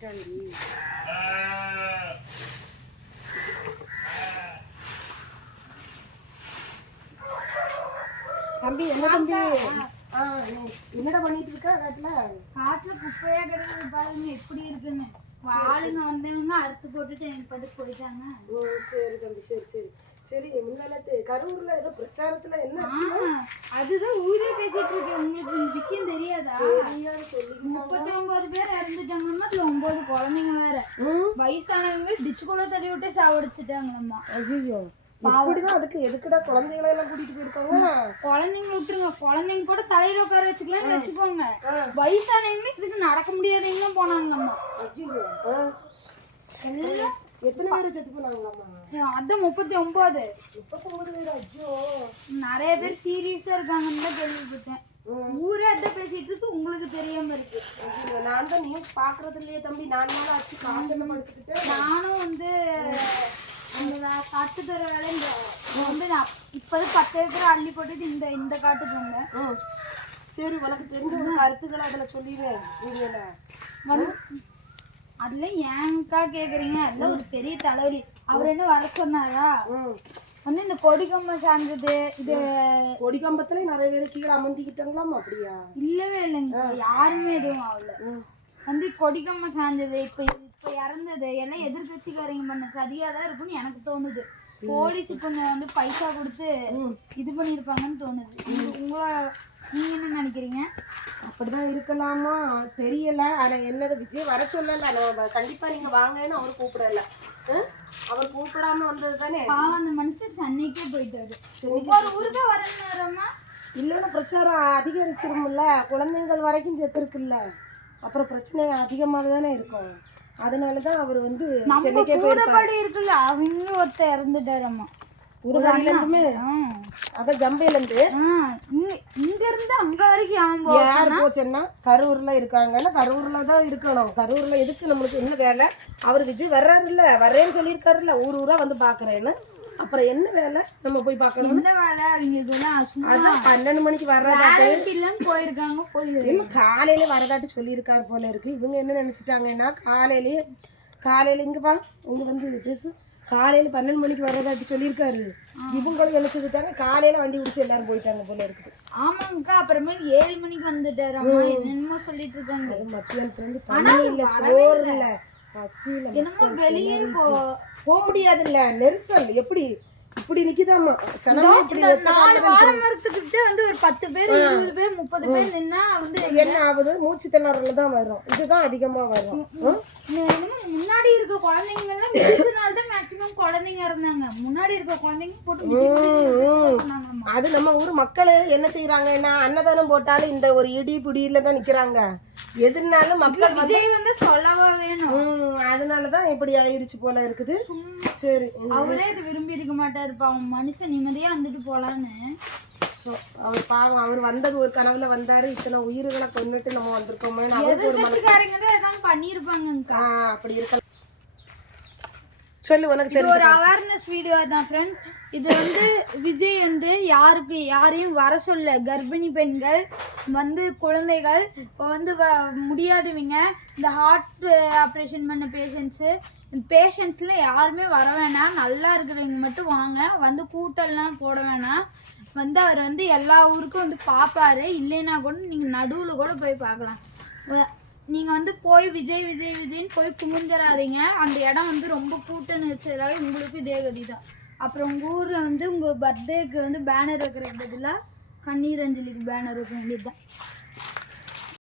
வச்சுட்டாண்டி. தம்பி என்ன தம்பி? என்னடா பண்ணிட்டு இருக்க காட்டுல? காட்டுல குப்பையா கிடக்குது பாருங்க எப்படி இருக்குன்னு. ஆளுங்க வந்தவங்க அறுத்து போட்டுட்டு எனக்கு பட்டு போயிட்டாங்க. சரி தம்பி, சரி சரி சரி. முன்னாடி கரூர்ல ஏதோ பிரச்சாரத்துல என்ன? அதுதான் ஊரே பேசிட்டு இருக்கு. உங்களுக்கு இந்த விஷயம் தெரியாதா? 39 பேர் இறந்துட்டாங்கம்மா. அதுல 9 குழந்தைங்க வேற. வயசானவங்க டிச்சுக்குள்ள தள்ளி விட்டு சாவடிச்சுட்டாங்கம்மா. ஐயோ, இப்படிதான். அதுக்கு எதுக்குடா குழந்தைகளை எல்லாம் கூட்டிட்டு போயிருக்காங்க? குழந்தைங்க விட்டுருங்க, குழந்தைங்க கூட தலையில உட்கார வச்சுக்கலாம்னு வச்சுக்கோங்க. வயசானவங்க இதுக்கு நடக்க முடியாதவங்களும் போனாங்கம்மா. எல்லாம் எத்தனை பேர் செத்து போனாங்களாமா? அதான் 39. 39 பேர்? ஐயோ, நிறைய பேர் சீரியஸா இருக்காங்கன்னு தான் கேள்விப்பட்டேன். ஊரே அதான் பேசிட்டு இருக்கு, உங்களுக்கு தெரியாம இருக்கு. நான் தான் நியூஸ் பாக்குறது இல்லையே தம்பி. நான் ஆச்சு காய்ச்சல் படுத்துக்கிட்டு நானும் வந்து அந்த காட்டு தர வேலை வந்து நான் இப்போது 10 ஏக்கர் அள்ளி போட்டுட்டு இந்த காட்டுக்கு வந்தேன். சரி, உனக்கு தெரிஞ்ச ஒரு கருத்துக்களை அதில் சொல்லிடுவேன் வீடியோல வந்து. அதுல ஏன்க்கா கேக்குறீங்க? அதுல ஒரு பெரிய தலைவலி. அவர் என்ன வர சொன்னாரா வந்து இந்த கொடிக்கம்பம் சார்ந்தது. இது கொடிக்கம்பத்துல நிறைய பேர் கீழே அமர்ந்திக்கிட்டாங்களாம். அப்படியா? இல்லவே இல்லைங்க, யாருமே எதுவும் ஆகல. வந்து கொடிக்கம்பம் சார்ந்தது இப்ப இறந்தது எல்லாம் எதிர்கட்சிக்காரங்க பண்ண சரியாதான் இருக்கும்னு எனக்கு தோணுது. போலீஸ் கொஞ்சம் வந்து பைசா கொடுத்து இது பண்ணிருப்பாங்கன்னு தோணுது. நீங்க என்ன நினைக்கிறீங்க? அப்படிதான் இருக்கலாமா, தெரியல. ஆனா என்னது, விஜய் வர சொல்லல. நான் கண்டிப்பா நீங்க வாங்கன்னு அவர் கூப்பிடல. அவர் கூப்பிடாம வந்தது தானே. பாவம், அந்த மனுஷன் சென்னைக்கே போயிட்டாரு. ஒவ்வொரு ஊருக்கே வரணுமா? இல்லைன்னா பிரச்சாரம் அதிகரிச்சிரும்ல. குழந்தைங்கள் வரைக்கும் செத்து இருக்குல்ல, அப்புறம் பிரச்சனை அதிகமாக தானே இருக்கும். அதனாலதான் அவர் வந்து சென்னைக்கே போயிருக்காரு. இருக்குல்ல, அவங்க ஒருத்தர் இறந்துட்டாரம்மா. உருவாடிலிருந்துமே அதான் ஜம்பையிலேருந்து இங்க இருந்து அங்க வரைக்கும் யார் போச்சுன்னா கரூர்ல இருக்காங்கல்ல. கரூர்ல தான் இருக்கணும். கரூர்ல எதுக்கு நம்மளுக்கு என்ன வேலை? அவர் விஜய் வர்றாருல்ல, வர்றேன்னு சொல்லியிருக்காருல்ல, ஊரா வந்து பாக்குறேன்னு. அப்புறம் என்ன வேலை நம்ம போய் பார்க்கணும்? என்ன வேலை அவங்க? இதெல்லாம் அதான் 12 மணிக்கு வர்றதாட்டு போயிருக்காங்க. இல்லை, காலையில வரதாட்டு சொல்லியிருக்காரு போல இருக்கு. இவங்க என்ன நினைச்சிட்டாங்கன்னா காலையில இங்கப்பா இங்க வந்து பேசு, காலையில 12 மணிக்கு வர்றதாட்டு சொல்லியிருக்காரு. இவங்களும் நினைச்சுக்கிட்டாங்க காலையில வண்டி பிடிச்சி எல்லாரும் போயிட்டாங்க போல இருக்குது. ஆமாங்கக்கா, அப்புறமே 7 மணிக்கு வந்துட்டாராமா. என்னென்னமோ சொல்லிட்டு இருக்காங்க. மத்தியானத்துல இருந்து தண்ணி இல்ல, சோறு இல்ல, பசியில என்னமோ வெளியே போக முடியாதுல்ல, நெரிசல். எப்படி இப்படி நிக்குதாமா? மரத்துக்கிட்ட வந்து ஒரு 10 பேர் 20 பேர் 30 பேர் நின்னா வந்து என்ன ஆகுது? மூச்சு திணறல தான் வரும். இதுதான் அதிகமா வரும். முன்னாடி இருக்க குழந்தைங்க எல்லாம் மிதிச்சனால்தான் மேக்சிமம் குழந்தைங்க இருந்தாங்க. முன்னாடி இருக்க குழந்தைங்க போட்டு அது நம்ம ஊர் மக்கள் என்ன செய்யறாங்கன்னா, அன்னதானம் போட்டாலும் இந்த ஒரு இடி புடியில தான் நிக்கிறாங்க. எதுனாலும் மக்கள் விஜய் வந்து சொல்லவா வேணும். அதனாலதான் இப்படி ஆயிருச்சு போல இருக்குது. சரி, அவரே இது விரும்பி இருக்க மாட்டாரு. அவன் மனுஷன் நிம்மதியா வந்துட்டு போலான்னு. அவர் பாவம், அவர் வந்தது ஒரு கனவுல வந்தாரு. இத்தனை உயிர்களை கொண்டுட்டு நம்ம வந்திருக்கோமே. பண்ணிருப்பாங்க. அப்படி இருக்க சொல்லு, உனக்கு தெரியும். ஒரு அவேர்னஸ் வீடியோ தான் ஃப்ரெண்ட்ஸ். இது வந்து விஜய் வந்து யாரையும் வர சொல்ல. கர்ப்பிணி பெண்கள் வந்து குழந்தைகள் இப்போ வந்து முடியாதவங்க, இந்த ஹார்ட் ஆப்ரேஷன் பண்ண பேஷண்ட்ஸில் யாருமே வர வேணாம். நல்லா இருக்கிறவங்க மட்டும் வாங்க. வந்து கூட்டம்லாம் போட வேணாம். வந்து அவர் வந்து எல்லா ஊருக்கும் வந்து பார்ப்பாரு. இல்லைன்னா கூட நீங்கள் நடுவில் கூட போய் பார்க்கலாம். நீங்கள் வந்து போய் விஜய்ன்னு போய் குமிஞ்சிடாதீங்க. அந்த இடம் வந்து ரொம்ப கூட்ட நெரிச்சலாகவே உங்களுக்கு இதே கதி தான். அப்புறம் உங்கள் ஊரில் வந்து உங்கள் பர்த்டேக்கு வந்து பேனர் வைக்கிற பதிலாக கண்ணீர் அஞ்சலிக்கு பேனர் வைக்க வேண்டியது தான்.